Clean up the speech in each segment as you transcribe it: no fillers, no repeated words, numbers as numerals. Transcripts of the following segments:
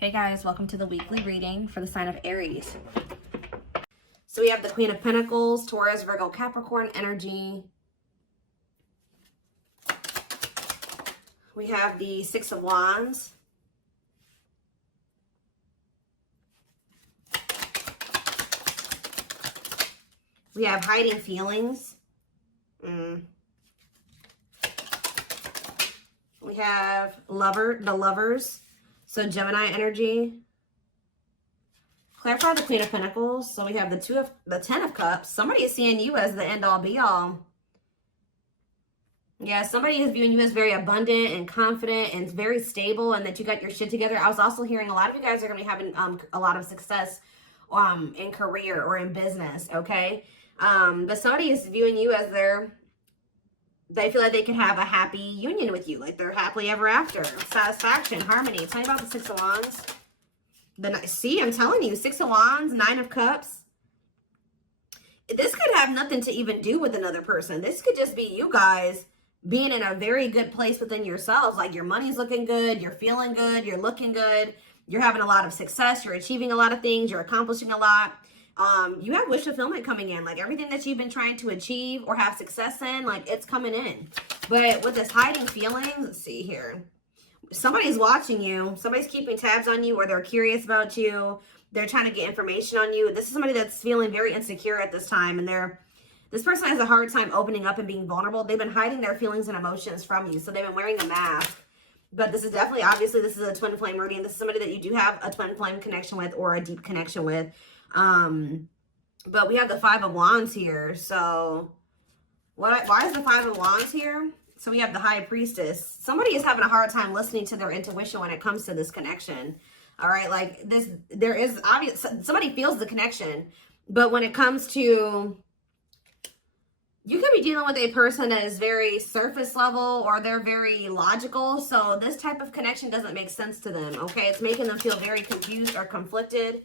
Hey guys, welcome to the weekly reading for the sign of Aries. So we have the Queen of Pentacles, Taurus, Virgo, Capricorn energy. We have the Six of Wands. We have hiding feelings. We have the lovers. So Gemini energy. Clarify the Queen of Pentacles. So we have the Ten of Cups. Somebody is seeing you as the end all be all. Yeah, somebody is viewing you as very abundant and confident and very stable, and that you got your shit together. I was also hearing a lot of you guys are going to be having a lot of success in career or in business, okay? But somebody is viewing you as they feel like they can have a happy union with you, like they're happily ever after. Satisfaction, harmony. Tell me about the Six of Wands. See, I'm telling you, Six of Wands, Nine of Cups. This could have nothing to even do with another person. This could just be you guys being in a very good place within yourselves. Like your money's looking good, you're feeling good, you're looking good, you're having a lot of success, you're achieving a lot of things, you're accomplishing a lot. You have wish fulfillment coming in, like everything that you've been trying to achieve or have success in, like it's coming in. But with this hiding feelings, let's see here. Somebody's watching you. Somebody's keeping tabs on you, or they're curious about you. They're trying to get information on you. This is somebody that's feeling very insecure at this time, and this person has a hard time opening up and being vulnerable. They've been hiding their feelings and emotions from you, so they've been wearing a mask. But this is definitely, obviously, this is a twin flame reading. This is somebody that you do have a twin flame connection with or a deep connection with. But we have the Five of Wands here. So why is the Five of Wands here? So we have the High Priestess. Somebody is having a hard time listening to their intuition when it comes to this connection. All right, like this, there is obvious, somebody feels the connection, but when it comes to, you could be dealing with a person that is very surface level, or they're very logical. So this type of connection doesn't make sense to them. Okay, it's making them feel very confused or conflicted.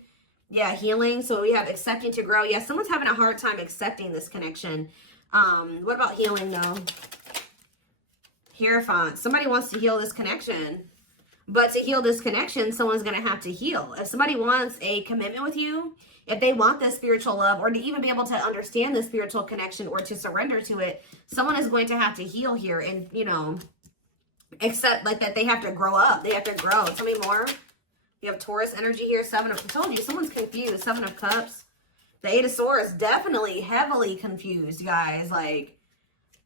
Yeah, healing. So we have accepting to grow. Yeah, someone's having a hard time accepting this connection. What about healing though? Hierophant. Somebody wants to heal this connection. But to heal this connection, someone's going to have to heal. If somebody wants a commitment with you, if they want this spiritual love, or to even be able to understand the spiritual connection or to surrender to it, someone is going to have to heal here and, you know, accept like that they have to grow up. They have to grow. Tell me more. You have Taurus energy here. I told you, someone's confused. Seven of Cups. The Eight of Swords, definitely heavily confused, guys. Like,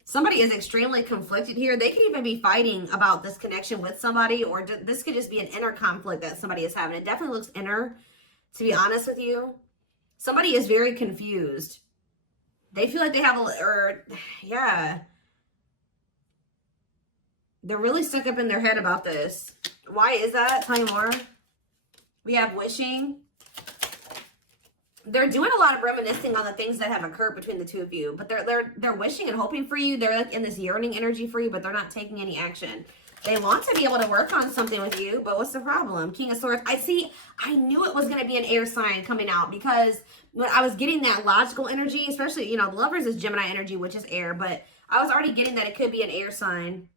somebody is extremely conflicted here. They could even be fighting about this connection with somebody, or this could just be an inner conflict that somebody is having. It definitely looks inner, to be honest with you. Somebody is very confused. They feel like they have yeah. They're really stuck up in their head about this. Why is that? Tell me more. We have wishing. They're doing a lot of reminiscing on the things that have occurred between the two of you, but they're wishing and hoping for you. They're like in this yearning energy for you, but they're not taking any action. They want to be able to work on something with you, but what's the problem? King of Swords. I knew it was going to be an air sign coming out, because when I was getting that logical energy, especially, you know, the Lovers is Gemini energy, which is air, but I was already getting that it could be an air sign.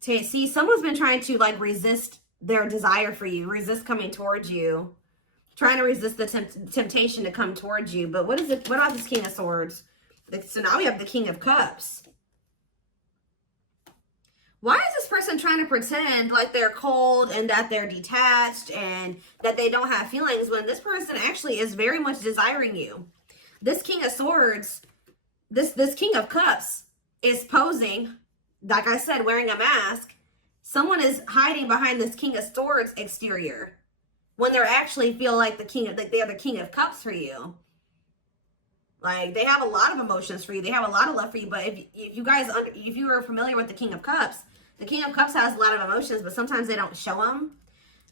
See, someone's been trying to like resist their desire for you, resist coming towards you, trying to resist the temptation to come towards you. But what about this King of Swords? So now we have the King of Cups. Why is this person trying to pretend like they're cold and that they're detached and that they don't have feelings, when this person actually is very much desiring you? This King of Swords, this King of Cups is posing, like I said, wearing a mask. Someone is hiding behind this King of Swords exterior, when they're actually feel like they are the King of Cups for you. Like, they have a lot of emotions for you. They have a lot of love for you. But if you are familiar with the King of Cups has a lot of emotions, but sometimes they don't show them.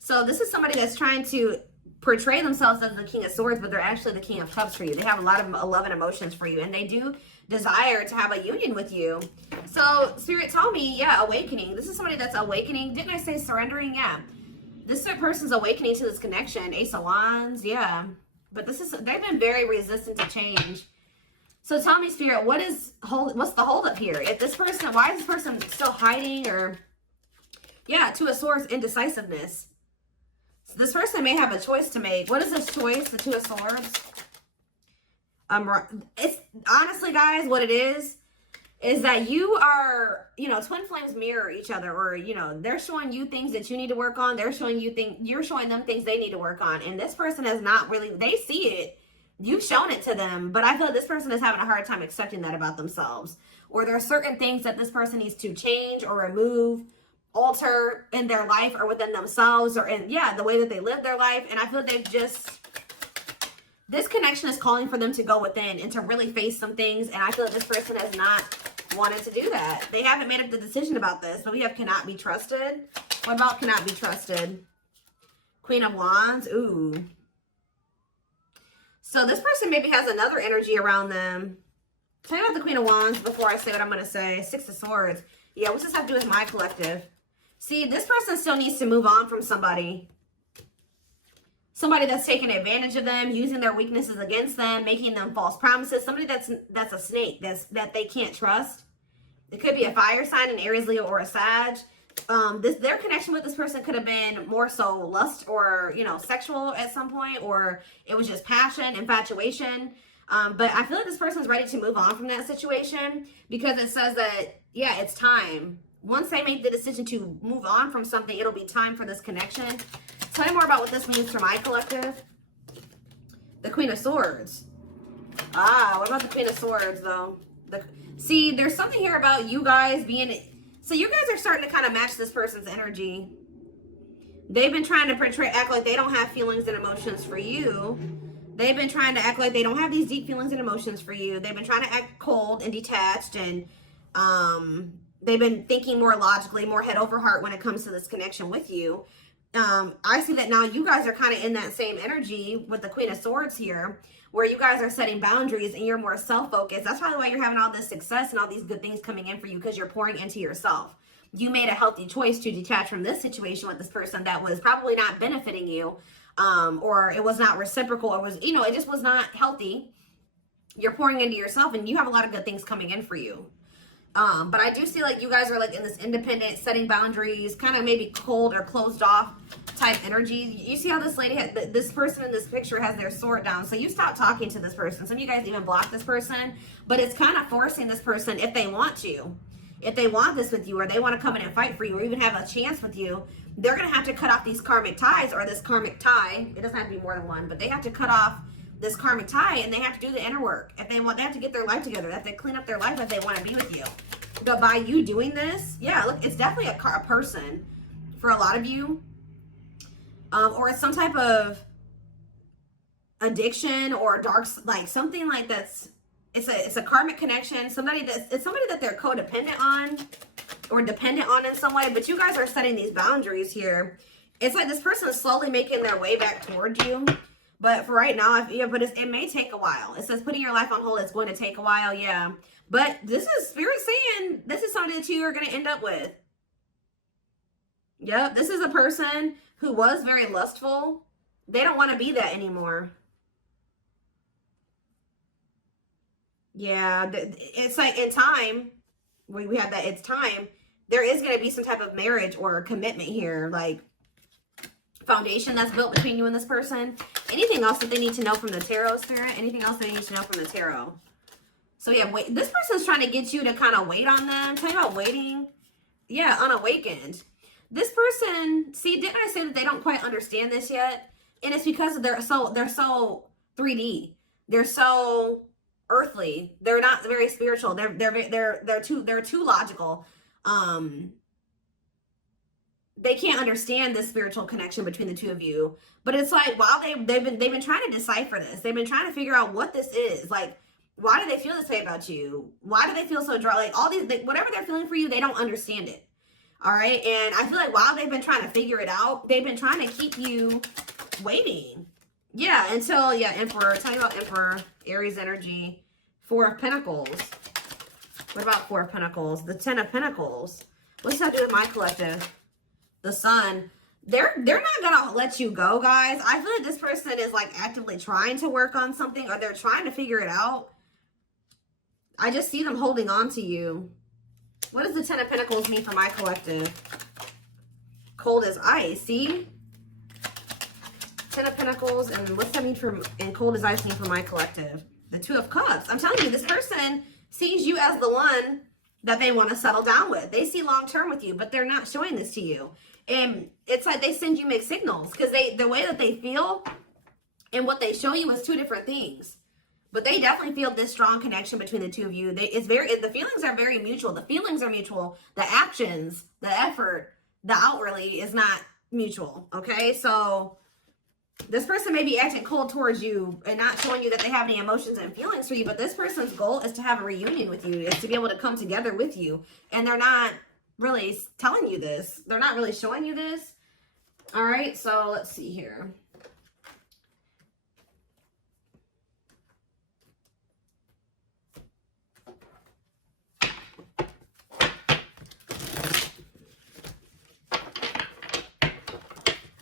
So this is somebody that's trying to portray themselves as the King of Swords, but they're actually the King of Cups for you. They have a lot of love and emotions for you, and they do desire to have a union with you. So Spirit told me, yeah, awakening. This is somebody that's awakening. Didn't I say surrendering? Yeah. This person's awakening to this connection. Ace of Wands, yeah. But they've been very resistant to change. So tell me, Spirit, what's the holdup here? If this person, why is this person still hiding or Yeah, Two of Swords, indecisiveness. So this person may have a choice to make. What is this choice? The Two of Swords. It's honestly, guys, what it is that you are, you know, twin flames mirror each other, or, you know, they're showing you things that you need to work on. They're showing you things, you're showing them things they need to work on. And this person has not really, they see it. You've shown it to them, but I feel like this person is having a hard time accepting that about themselves. Or there are certain things that this person needs to change or remove, alter in their life or within themselves, or in, yeah, the way that they live their life. And I feel like they've just, this connection is calling for them to go within and to really face some things. And I feel like this person has not wanted to do that. They haven't made up the decision about this, but we have cannot be trusted. What about cannot be trusted? Queen of Wands. Ooh. So this person maybe has another energy around them. Tell me about the Queen of Wands before I say what I'm going to say. Six of Swords. Yeah, what's this have to do with my collective? See, this person still needs to move on from somebody. Somebody that's taking advantage of them, using their weaknesses against them, making them false promises. Somebody that's a snake, that they can't trust. It could be a fire sign, an Aries, Leo, or a Sag. Their connection with this person could have been more so lust or, you know, sexual at some point, or it was just passion, infatuation. But I feel like this person's ready to move on from that situation, because it says that, yeah, it's time. Once they make the decision to move on from something, it'll be time for this connection. Tell me more about what this means for my collective. The Queen of Swords. Ah, what about the Queen of Swords, though? See, there's something here about you guys being... So you guys are starting to kind of match this person's energy. They've been trying to act like they don't have feelings and emotions for you. They've been trying to act like they don't have these deep feelings and emotions for you. They've been trying to act cold and detached, and they've been thinking more logically, more head over heart when it comes to this connection with you. I see that now you guys are kind of in that same energy with the Queen of Swords here, where you guys are setting boundaries and you're more self-focused. That's probably why you're having all this success and all these good things coming in for you, because you're pouring into yourself. You made a healthy choice to detach from this situation with this person that was probably not benefiting you, or it was not reciprocal, or was, you know, it just was not healthy. You're pouring into yourself and you have a lot of good things coming in for you. But I do see like you guys are like in this independent, setting boundaries, kind of maybe cold or closed off type energy. You see how this lady, this person in this picture has their sword down. So you stop talking to this person. Some of you guys even block this person, but it's kind of forcing this person, if they want to, if they want this with you, or they want to come in and fight for you, or even have a chance with you, they're going to have to cut off these karmic ties, or this karmic tie. It doesn't have to be more than one, but they have to cut off this karmic tie, and they have to do the inner work. If they want, they have to get their life together. They have to clean up their life if they want to be with you. But by you doing this, yeah, look, it's definitely a person for a lot of you, or it's some type of addiction or dark, like something like that's. It's a karmic connection. It's somebody that they're codependent on or dependent on in some way. But you guys are setting these boundaries here. It's like this person is slowly making their way back towards you. But for right now, it may take a while. It says putting your life on hold. It's going to take a while, yeah. But this is Spirit saying this is something that you are going to end up with. Yep, this is a person who was very lustful. They don't want to be that anymore. Yeah, it's like in time, we have that, it's time. There is going to be some type of marriage or commitment here, like foundation that's built between you and this person. Anything else that they need to know from the tarot, Spirit? Anything else they need to know from the tarot? So yeah, wait, this person's trying to get you to kind of wait on them. Tell you about waiting. Yeah, unawakened. This person, see, didn't I say that they don't quite understand this yet? And it's because they're so 3D. They're so earthly. They're not very spiritual. They're too logical. They can't understand this spiritual connection between the two of you. But it's like, while they've been trying to decipher this. They've been trying to figure out what this is. Like, why do they feel this way about you? Why do they feel so dry? Like, all these, whatever they're feeling for you, they don't understand it. All right. And I feel like while they've been trying to figure it out, they've been trying to keep you waiting. Yeah. Until, yeah, Emperor. Tell me about Emperor. Aries energy. Four of Pentacles. What about Four of Pentacles? The Ten of Pentacles. What's that do with my collective? The Sun. They're not gonna let you go, guys. I feel like this person is like actively trying to work on something, or they're trying to figure it out. I just see them holding on to you. What does the Ten of Pentacles mean for my collective? cold as ice. See? Ten of Pentacles. And what's that mean for, and cold as ice mean for my collective? The Two of Cups. I'm telling you, this person sees you as the one that they want to settle down with. They see long term with you, but they're not showing this to you. And it's like they send you mixed signals because the way that they feel and what they show you is two different things. But they definitely feel this strong connection between the two of you. The feelings are very mutual. The feelings are mutual. The actions, the effort, the outwardly is not mutual. Okay, so this person may be acting cold towards you and not showing you that they have any emotions and feelings for you, but this person's goal is to have a reunion with you, is to be able to come together with you. And they're not really telling you this. They're not really showing you this. All right, so let's see here.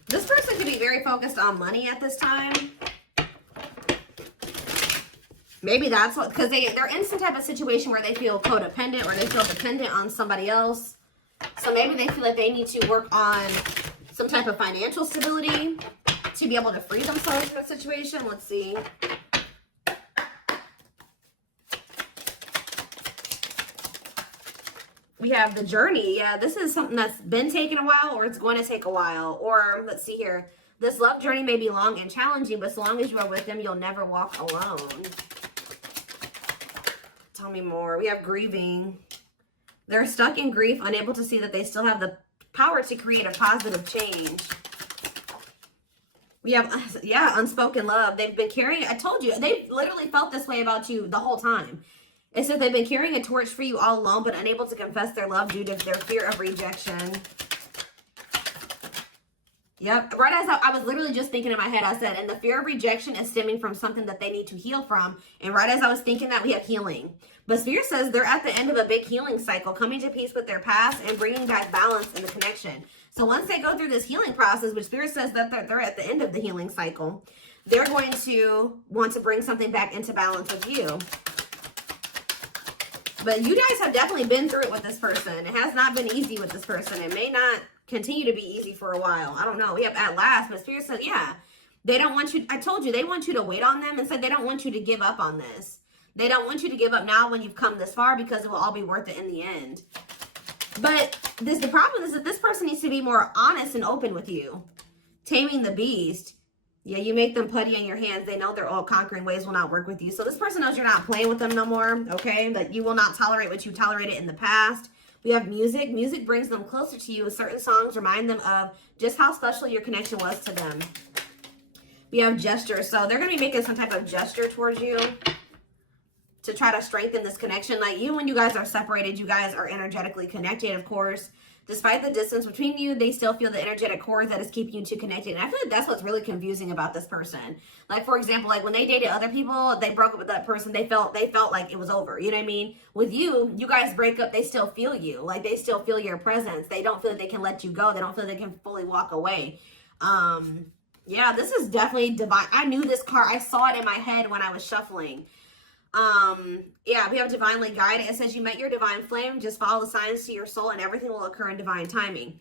This person could be very focused on money at this time. Maybe that's what, because they're in some type of situation where they feel codependent or they feel dependent on somebody else. So maybe they feel like they need to work on some type of financial stability to be able to free themselves from a situation. Let's see. We have the Journey. Yeah, this is something that's been taking a while, or it's going to take a while. Or let's see here. This love journey may be long and challenging, but so long as you are with them, you'll never walk alone. Tell me more. We have Grieving. They're stuck in grief, unable to see that they still have the power to create a positive change. We have, yeah, Unspoken Love. They've been carrying, I told you, they've literally felt this way about you the whole time. It says they've been carrying a torch for you all alone, but unable to confess their love due to their fear of rejection. Yep. Right as I was literally just thinking in my head, I said, and the fear of rejection is stemming from something that they need to heal from. And right as I was thinking that, we have healing. But Spirit says they're at the end of a big healing cycle, coming to peace with their past and bringing back balance in the connection. So once they go through this healing process, which Spirit says that they're at the end of the healing cycle, they're going to want to bring something back into balance with you. But you guys have definitely been through it with this person. It has not been easy with this person. It may not continue to be easy for a while. I don't know. We have At Last, but Spirit said, yeah, they don't want you. I told you, they want you to wait on them and said they don't want you to give up on this. They don't want you to give up now when you've come this far because it will all be worth it in the end. But the problem is that this person needs to be more honest and open with you. Taming the Beast. Yeah, you make them putty in your hands. They know their all-conquering ways will not work with you. So this person knows you're not playing with them no more, okay? That you will not tolerate what you tolerated in the past. We have Music. Music brings them closer to you. Certain songs remind them of just how special your connection was to them. We have Gesture. So they're going to be making some type of gesture towards you to try to strengthen this connection. Like, even when you guys are separated, you guys are energetically connected, of course. Despite the distance between you, they still feel the energetic cord that is keeping you two connected. And I feel like that's what's really confusing about this person. Like, for example, like when they dated other people, they broke up with that person, they felt like it was over. You know what I mean? With you, you guys break up, they still feel you. Like, they still feel your presence. They don't feel like they can let you go. They don't feel like they can fully walk away. Yeah, this is definitely divine. I knew this card. I saw it in my head when I was shuffling. Yeah, we have Divinely Guided. It says you met your divine flame. Just follow the signs to your soul and everything will occur in divine timing.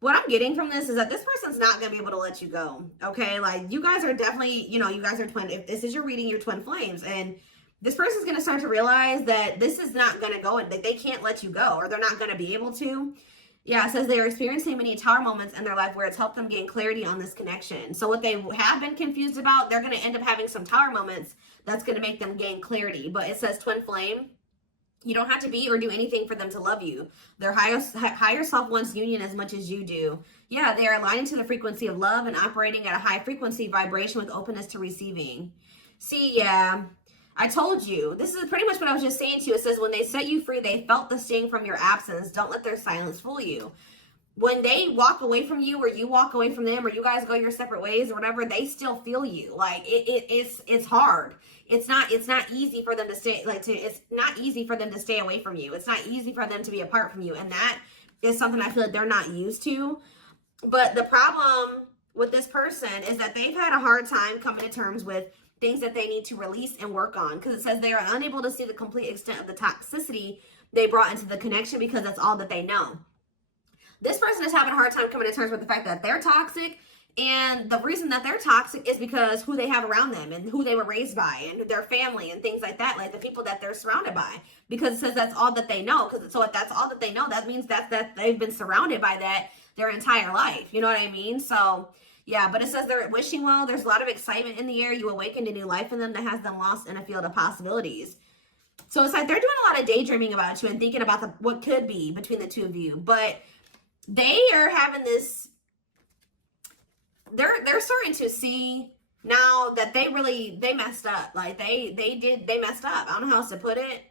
What I'm getting from this is that this person's not going to be able to let you go. Okay. Like, you guys are definitely, you know, you guys are twin. If this is your reading, you're twin flames, and this person's going to start to realize that this is not going to go, and that they can't let you go, or they're not going to be able to. Yeah, it says they are experiencing many tower moments in their life where it's helped them gain clarity on this connection. So what they have been confused about, they're going to end up having some tower moments that's going to make them gain clarity. But it says twin flame. You don't have to be or do anything for them to love you. Their higher self wants union as much as you do. Yeah, they are aligning to the frequency of love and operating at a high frequency vibration with openness to receiving. See, yeah, I told you. This is pretty much what I was just saying to you. It says when they set you free, they felt the sting from your absence. Don't let their silence fool you. When they walk away from you, or you walk away from them, or you guys go your separate ways or whatever, they still feel you. Like, it's hard. It's not easy for them to stay, it's not easy for them to stay away from you. It's not easy for them to be apart from you. And that is something I feel like they're not used to. But the problem with this person is that they've had a hard time coming to terms with things that they need to release and work on. Because it says they are unable to see the complete extent of the toxicity they brought into the connection because that's all that they know. This person is having a hard time coming to terms with the fact that they're toxic. And the reason that they're toxic is because who they have around them and who they were raised by and their family and things like that, like the people that they're surrounded by. Because it says that's all that they know. So if that's all that they know, that means that they've been surrounded by that their entire life. You know what I mean? So yeah, but it says they're wishing well. There's a lot of excitement in the air. You awakened a new life in them that has them lost in a field of possibilities. So it's like they're doing a lot of daydreaming about you and thinking about what could be between the two of you. But they are having this, they're starting to see now that they messed up. Like they messed up. I don't know how else to put it.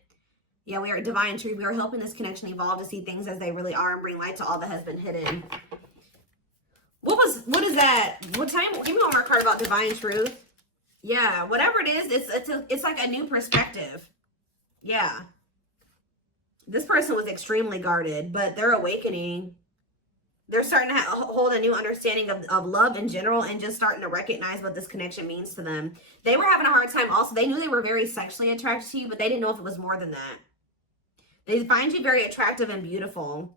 Yeah, we are divine truth. We are helping this connection evolve to see things as they really are and bring light to all that has been hidden. What is that? What time? Give me one more card about divine truth. Yeah, whatever it is, it's like a new perspective. Yeah. This person was extremely guarded, but they're awakening. They're starting to hold a new understanding of love in general and just starting to recognize what this connection means to them. They were having a hard time also. They knew they were very sexually attracted to you, but they didn't know if it was more than that. They find you very attractive and beautiful.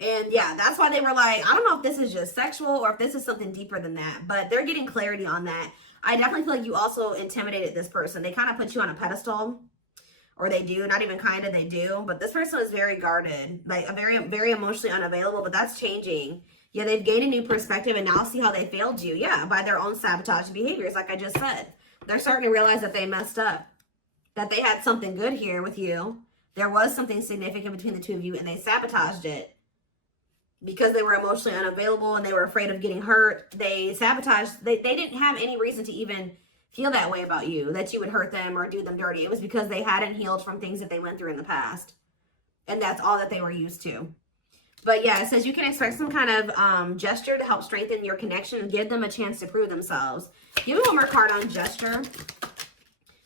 And yeah, that's why they were like, I don't know if this is just sexual or if this is something deeper than that, but they're getting clarity on that. I definitely feel like you also intimidated this person. They kind of put you on a pedestal, or they do, not even kind of, they do. But this person is very guarded, like a very emotionally unavailable, but that's changing. Yeah, they've gained a new perspective and now see how they failed you. Yeah, by their own sabotage behaviors, like I just said. They're starting to realize that they messed up, that they had something good here with you. There was something significant between the two of you and they sabotaged it. Because they were emotionally unavailable and they were afraid of getting hurt, they sabotaged. They didn't have any reason to even feel that way about you, that you would hurt them or do them dirty. It was because they hadn't healed from things that they went through in the past. And that's all that they were used to. But yeah, it says you can expect some kind of gesture to help strengthen your connection and give them a chance to prove themselves. Give me one more card on gesture.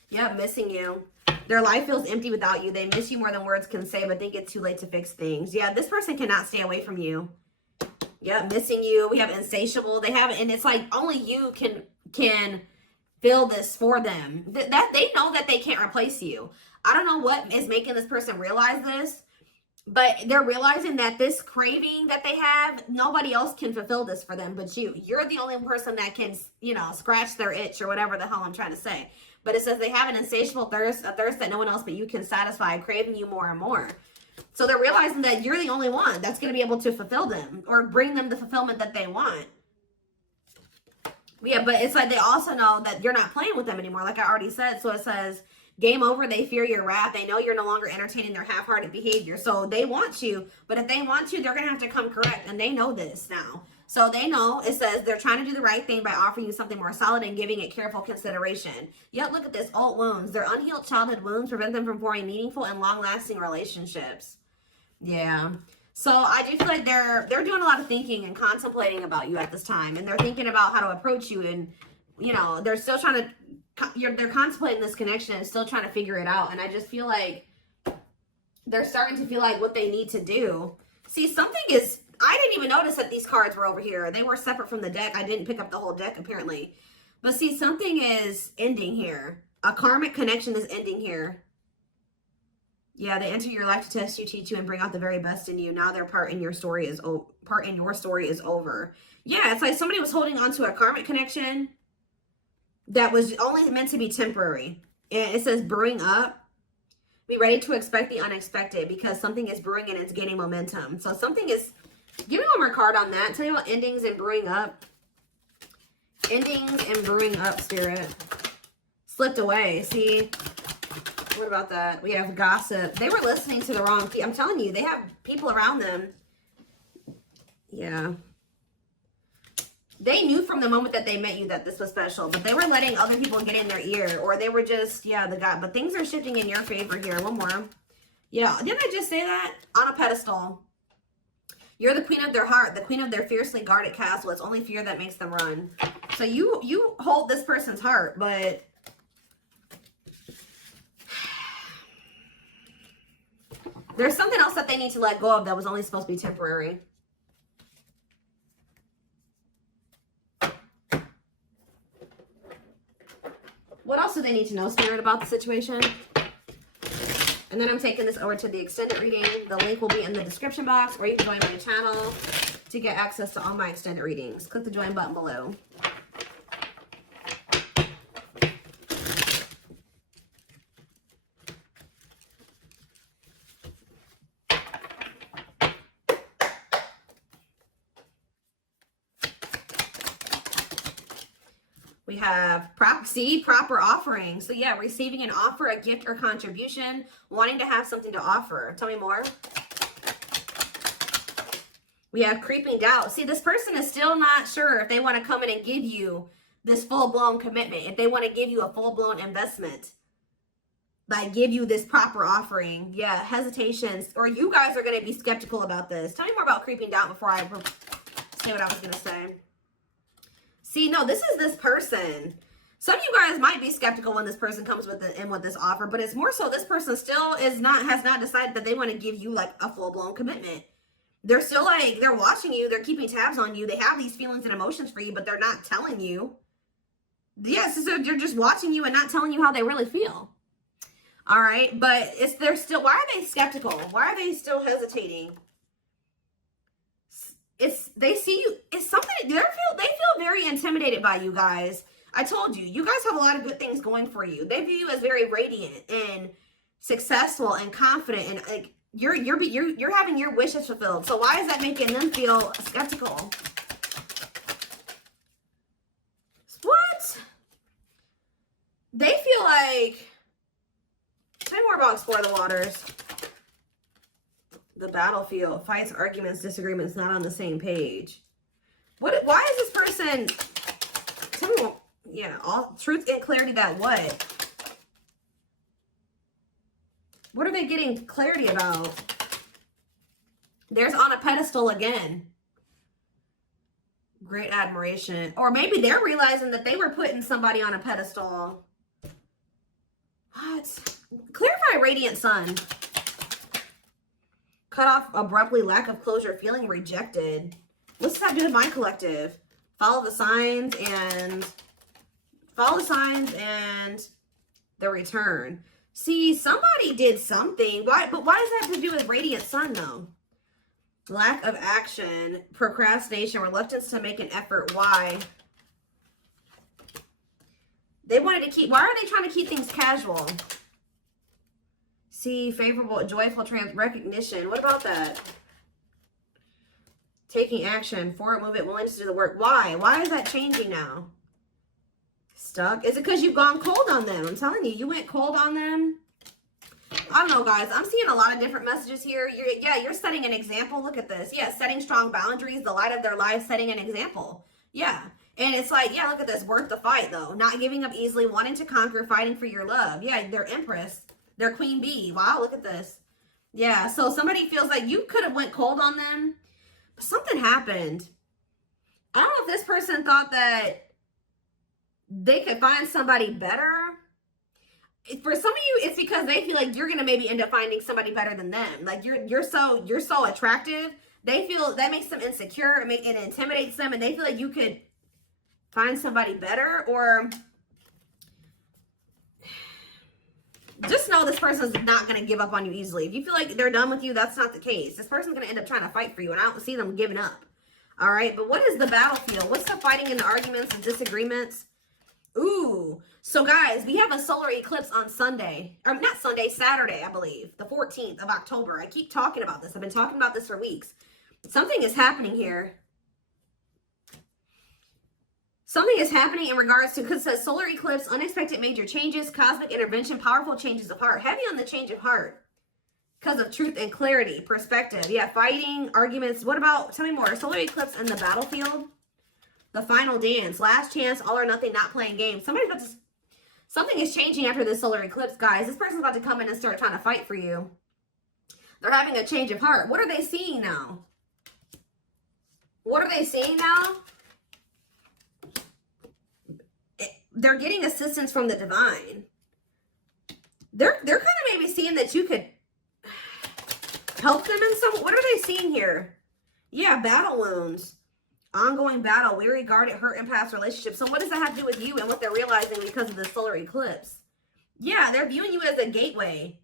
Yep, missing you. Their life feels empty without you. They miss you more than words can say, but think it's too late to fix things. Yeah, this person cannot stay away from you. Yep, missing you. We have insatiable. They have, and it's like only you can feel this for them. That they know that they can't replace you. I don't know what is making this person realize this, but they're realizing that this craving that they have, nobody else can fulfill this for them but you. You're the only person that can, you know, scratch their itch or whatever the hell I'm trying to say. But it says they have an insatiable thirst, a thirst that no one else but you can satisfy, craving you more and more. So they're realizing that you're the only one that's going to be able to fulfill them or bring them the fulfillment that they want. Yeah, but it's like they also know that you're not playing with them anymore, like I already said. So it says, game over, they fear your wrath. They know you're no longer entertaining their half-hearted behavior. So they want you, but if they want you, they're going to have to come correct. And they know this now. So they know, it says they're trying to do the right thing by offering you something more solid and giving it careful consideration. Yet look at this, old wounds. Their unhealed childhood wounds prevent them from forming meaningful and long-lasting relationships. Yeah. So I do feel like they're doing a lot of thinking and contemplating about you at this time. And they're thinking about how to approach you. And, you know, they're still trying to, they're contemplating this connection and still trying to figure it out. And I just feel like they're starting to feel like what they need to do. See, something is, I didn't even notice that these cards were over here. They were separate from the deck. I didn't pick up the whole deck, apparently. But see, something is ending here. A karmic connection is ending here. Yeah, they enter your life to test you, teach you, and bring out the very best in you. Now their part in your story is over. Yeah, it's like somebody was holding on to a karmic connection that was only meant to be temporary. And it says brewing up. Be ready to expect the unexpected because something is brewing and it's gaining momentum. So something is... Give me one more card on that. Tell you about endings and brewing up. Endings and brewing up, Spirit. Slipped away. See? What about that? We have gossip. They were listening to the wrong people. I'm telling you, they have people around them. Yeah. They knew from the moment that they met you that this was special, but they were letting other people get in their ear, or they were just, yeah, the guy. But things are shifting in your favor here. One more. Yeah, didn't I just say that? On a pedestal. You're the queen of their heart, the queen of their fiercely guarded castle. It's only fear that makes them run. So you hold this person's heart, but there's something else that they need to let go of that was only supposed to be temporary. What else do they need to know, Spirit, about the situation? And then I'm taking this over to the extended reading. The link will be in the description box, or you can join my channel to get access to all my extended readings. Click the join button below. We have proper offering. So yeah, receiving an offer, a gift, or contribution, wanting to have something to offer. Tell me more. We have creeping doubt. See, this person is still not sure if they want to come in and give you this full-blown commitment, if they want to give you a full-blown investment, like give you this proper offering. Yeah, hesitations, or you guys are going to be skeptical about this. Tell me more about creeping doubt before I say what I was going to say. See, no, this is this person. Some of you guys might be skeptical when this person comes with this offer, but it's more so this person still has not decided that they want to give you like a full-blown commitment. They're still like, they're watching you, they're keeping tabs on you, they have these feelings and emotions for you, but they're not telling you. Yes, so they're just watching you and not telling you how they really feel. All right, but they're still, why are they skeptical? Why are they still hesitating? They see you, it's something, they feel very intimidated by you guys. I told you, you guys have a lot of good things going for you. They view you as very radiant and successful and confident, and like you're having your wishes fulfilled. So why is that making them feel skeptical? What? They feel like, tell me more about Explore the Waters. The battlefield, fights, arguments, disagreements, not on the same page. Why is this person, tell me more, yeah, all truth and clarity that what? What are they getting clarity about? There's on a pedestal again. Great admiration. Or maybe they're realizing that they were putting somebody on a pedestal. What? Clarify radiant sun. Cut off abruptly, lack of closure, feeling rejected. What's that do with my collective? Follow the signs and the return. See, somebody did something. Why? But why does that have to do with radiant sun though? Lack of action, procrastination, reluctance to make an effort. Why? They wanted to keep, why are they trying to keep things casual? See, favorable, joyful recognition. What about that? Taking action, forward movement, willingness to do the work. Why? Why is that changing now? Stuck? Is it because you've gone cold on them? I'm telling you, you went cold on them. I don't know, guys. I'm seeing a lot of different messages here. You're setting an example. Look at this. Yeah, setting strong boundaries, the light of their life, setting an example. Yeah. And it's like, yeah, look at this. Worth the fight, though. Not giving up easily, wanting to conquer, fighting for your love. Yeah, they're Empress. They're Queen Bee. Wow, look at this. Yeah, so somebody feels like you could have went cold on them, but something happened. I don't know if this person thought that they could find somebody better. For some of you, it's because they feel like you're gonna maybe end up finding somebody better than them. Like you're so attractive. They feel that makes them insecure. It intimidates them, and they feel like you could find somebody better. Or just know this person's not gonna give up on you easily. If you feel like they're done with you, that's not the case. This person's gonna end up trying to fight for you, and I don't see them giving up. All right, but what is the battlefield? What's the fighting and the arguments and disagreements? Ooh, so guys, we have a solar eclipse on Sunday, or not Sunday, Saturday, I believe, the 14th of October. I keep talking about this. I've been talking about this for weeks. Something is happening here. Something is happening in regards to, because it says solar eclipse, unexpected major changes, cosmic intervention, powerful changes of heart. Heavy on the change of heart because of truth and clarity, perspective. Yeah, fighting, arguments. What about, tell me more, solar eclipse and the battlefield? The final dance, last chance, all or nothing, not playing games. Something is changing after this solar eclipse, guys. This person's about to come in and start trying to fight for you. They're having a change of heart. What are they seeing now? What are they seeing now? They're getting assistance from the divine. They're kind of maybe seeing that you could help them in some. What are they seeing here? Yeah, battle wounds. Ongoing battle, weary, guarded, hurt, and past relationships. So what does that have to do with you and what they're realizing because of the solar eclipse? Yeah, they're viewing you as a gateway.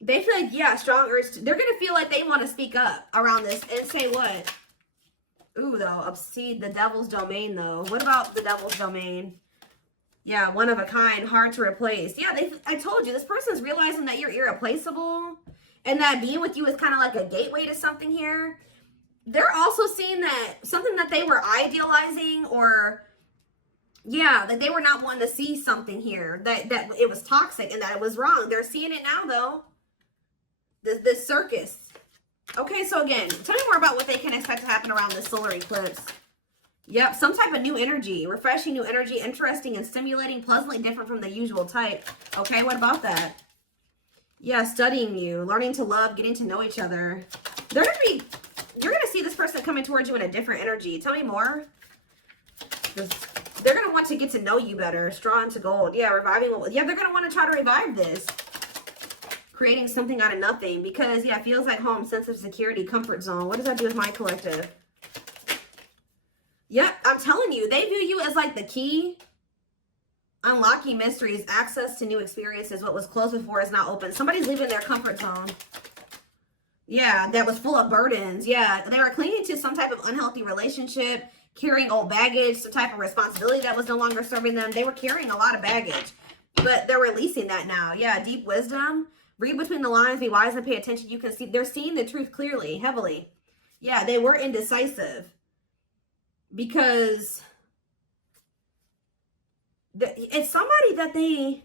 They feel like, yeah, strong urge. They're going to feel like they want to speak up around this and say what? Ooh, though, see, the devil's domain, though. What about the devil's domain? Yeah, one of a kind, hard to replace. Yeah, I told you, this person's realizing that you're irreplaceable and that being with you is kind of like a gateway to something here. They're also seeing that something that they were idealizing, or yeah, that they were not wanting to see something here, that it was toxic and that it was wrong. They're seeing it now, though. This circus. Okay, so again, tell me more about what they can expect to happen around this solar eclipse. Yep, some type of new energy, refreshing new energy, interesting and stimulating, pleasantly different from the usual type. Okay, what about that? Yeah, studying you, learning to love, getting to know each other. You're gonna see this person coming towards you in a different energy. Tell me more. They're gonna want to get to know you better. Straw into gold. Yeah, reviving. Yeah, they're gonna want to try to revive this. Creating something out of nothing, because yeah, it feels like home, sense of security, comfort zone. What does that do with my collective? Yep, I'm telling you, they view you as like the key. Unlocking mysteries, access to new experiences. What was closed before is now open. Somebody's leaving their comfort zone. Yeah, that was full of burdens. Yeah, they were clinging to some type of unhealthy relationship, carrying old baggage, some type of responsibility that was no longer serving them. They were carrying a lot of baggage, but they're releasing that now. Yeah, deep wisdom. Read between the lines, be wise and pay attention. You can see they're seeing the truth clearly, heavily. Yeah, they were indecisive because it's somebody that they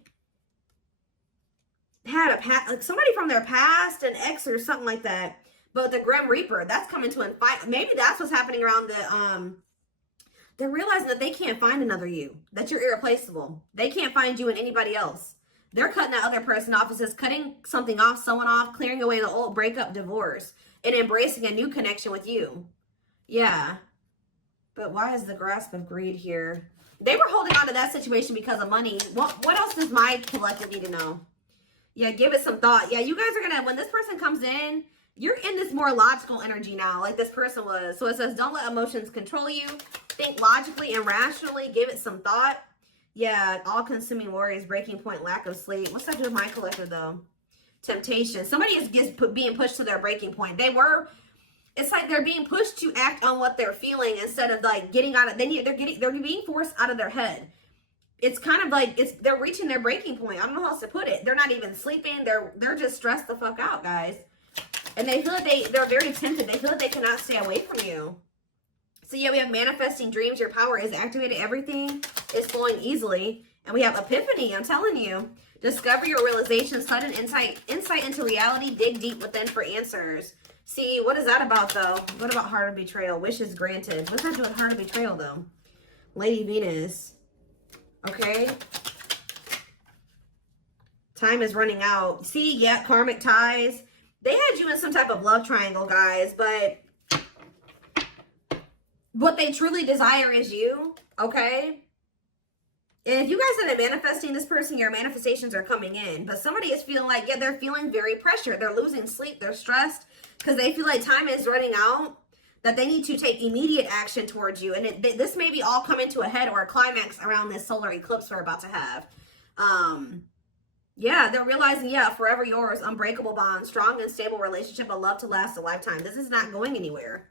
had like somebody from their past, an ex or something like that. But the Grim Reaper, that's coming to fight. Maybe that's what's happening around the they're realizing that they can't find another you, that you're irreplaceable. They can't find you in anybody else. They're cutting that other person off. It says cutting something off, someone off, clearing away the old breakup, divorce, and embracing a new connection with you. Yeah. But why is the grasp of greed here? They were holding on to that situation because of money. What else does my collective need to know? Yeah, give it some thought. Yeah, you guys are going to, when this person comes in, you're in this more logical energy now, like this person was. So it says, don't let emotions control you. Think logically and rationally. Give it some thought. Yeah, all-consuming worries, breaking point, lack of sleep. What's that do with my collective, though? Temptation. Somebody is being pushed to their breaking point. It's like they're being pushed to act on what they're feeling instead of like getting out of. They're being forced out of their head. It's kind of like they're reaching their breaking point. I don't know how else to put it. They're not even sleeping. They're just stressed the fuck out, guys. And they feel like they're very tempted. They feel like they cannot stay away from you. So yeah, we have manifesting dreams. Your power is activated. Everything is flowing easily. And we have epiphany. I'm telling you. Discover your realization. Sudden insight into reality. Dig deep within for answers. See, what is that about, though? What about heart of betrayal? Wishes granted. What's that do with heart of betrayal, though? Lady Venus. Okay. Time is running out. See, yeah, karmic ties. They had you in some type of love triangle, guys, but what they truly desire is you, okay? And if you guys have been manifesting this person, your manifestations are coming in. But somebody is feeling like, yeah, they're feeling very pressured. They're losing sleep. They're stressed because they feel like time is running out, that they need to take immediate action towards you. And this may be all coming to a head or a climax around this solar eclipse we're about to have. Yeah, they're realizing, yeah, forever yours, unbreakable bond, strong and stable relationship, a love to last a lifetime. This is not going anywhere.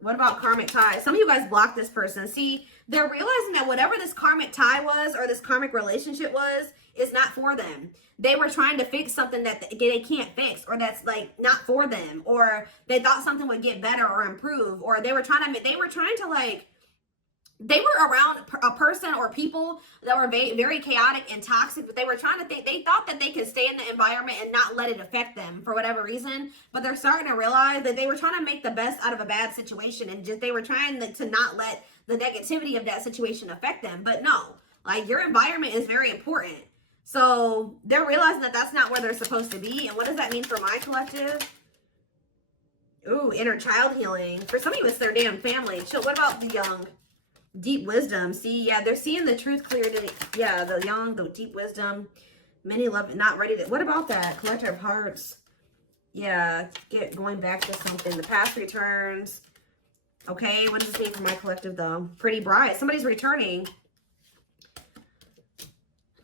What about karmic ties? Some of you guys blocked this person. See, they're realizing that whatever this karmic tie was or this karmic relationship was is not for them. They were trying to fix something that they can't fix, or that's like not for them, or they thought something would get better or improve, or they were trying to like, they were around a person or people that were very chaotic and toxic, but they were trying to think, they thought that they could stay in the environment and not let it affect them for whatever reason. But they're starting to realize that they were trying to make the best out of a bad situation, and just they were trying to not let the negativity of that situation affect them. But no, like, your environment is very important. So they're realizing that that's not where they're supposed to be. And what does that mean for my collective? Ooh, inner child healing. For some of you, it's their damn family. What about the young? Deep wisdom. See, yeah, they're seeing the truth clearly. Yeah, the young, the deep wisdom. Many love, not ready to. What about that? Collector of hearts. Yeah, going back to something. The past returns. Okay, what does this mean for my collective, though? Pretty bright. Somebody's returning.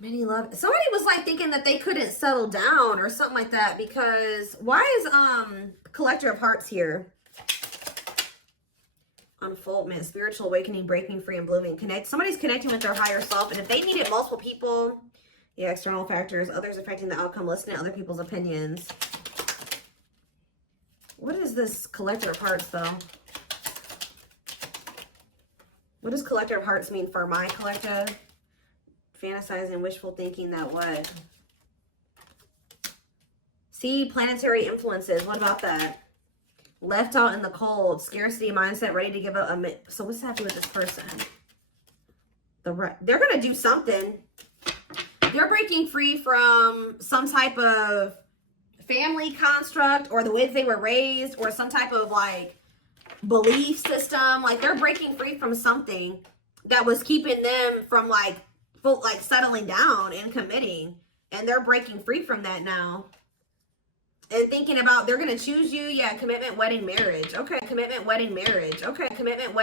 Many love. Somebody was like thinking that they couldn't settle down or something like that, because why is Collector of Hearts here? Unfoldment, spiritual awakening, breaking free and blooming. Somebody's connecting with their higher self, and if they needed multiple people, yeah, external factors, others affecting the outcome, listening to other people's opinions. What is this Collector of Hearts, though? What does Collector of Hearts mean for my collective? Fantasizing, wishful thinking, that what? See, planetary influences. What about that? Left out in the cold, scarcity mindset, ready to give up. So what's happening with this person? They're going to do something. They're breaking free from some type of family construct, or the way that they were raised, or some type of like belief system. Like they're breaking free from something that was keeping them from like settling down and committing. And they're breaking free from that now. And thinking about, they're going to choose you. Yeah, commitment, wedding, marriage. Okay, commitment, wedding, marriage. Okay, commitment, wedding.